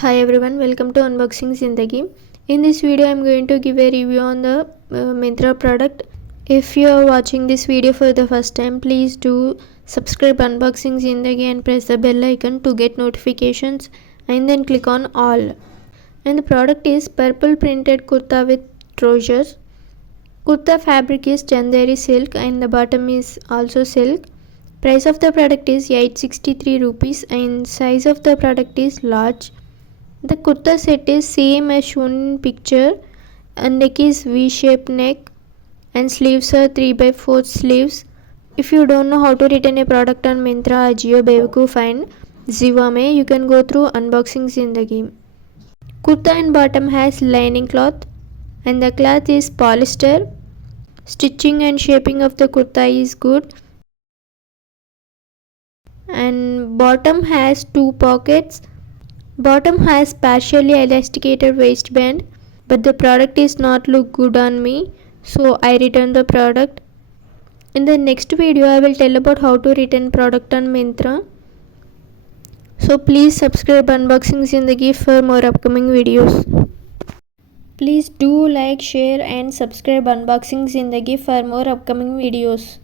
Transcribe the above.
Hi everyone, welcome to Unboxing Zindagi. In this video, I am going to give a review on the Myntra product. If you are watching this video for the first time, please do subscribe Unboxing Zindagi and press the bell icon to get notifications and then click on all. And the product is purple printed kurta with trousers. Kurta fabric is Chanderi silk and the bottom is also silk. Price of the product is 863 rupees and size of the product is large. The kurta set is same as shown in picture, and neck is V-shaped neck and sleeves are 3/4 sleeves. If you don't know how to return a product on Myntra, Ajio, Bewakoof and Zivame, you can go through Unboxing Zindagi. Kurta and bottom has lining cloth and the cloth is polyester. Stitching and shaping of the kurta is good. And bottom has two pockets. Bottom has partially elasticated waistband, but the product is not look good on me, so I returned the product. In the next video I will tell about how to return product on Myntra. So please subscribe Unboxing Zindagi for more upcoming videos. Please do like, share and subscribe Unboxing Zindagi for more upcoming videos.